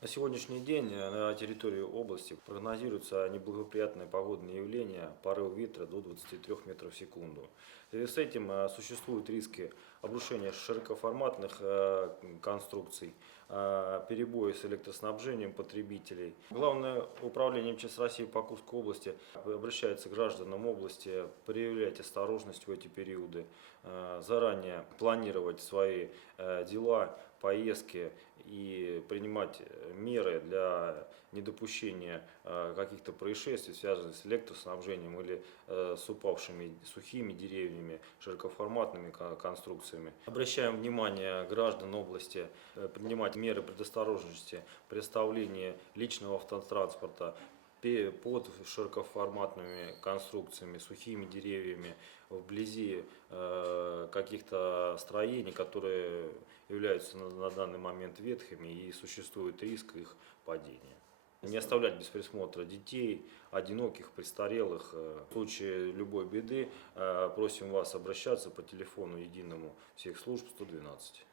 На сегодняшний день на территории области прогнозируются неблагоприятные погодные явления, порыв ветра до 23 метров в секунду. В связи с этим существуют риски обрушения широкоформатных конструкций, перебои с электроснабжением потребителей. Главное управление МЧС России по Курской области обращается к гражданам области проявлять осторожность в эти периоды, заранее планировать свои дела, поездки и принимать меры для недопущения каких-то происшествий, связанных с электроснабжением или с упавшими сухими деревьями, широкоформатными конструкциями. Обращаем внимание граждан области принимать меры предосторожности при оставлении личного автотранспорта под широкоформатными конструкциями, сухими деревьями, вблизи каких-то строений, которые являются на данный момент ветхими и существует риск их падения. Не оставлять без присмотра детей, одиноких, престарелых. В случае любой беды просим вас обращаться по телефону единому всех служб 112.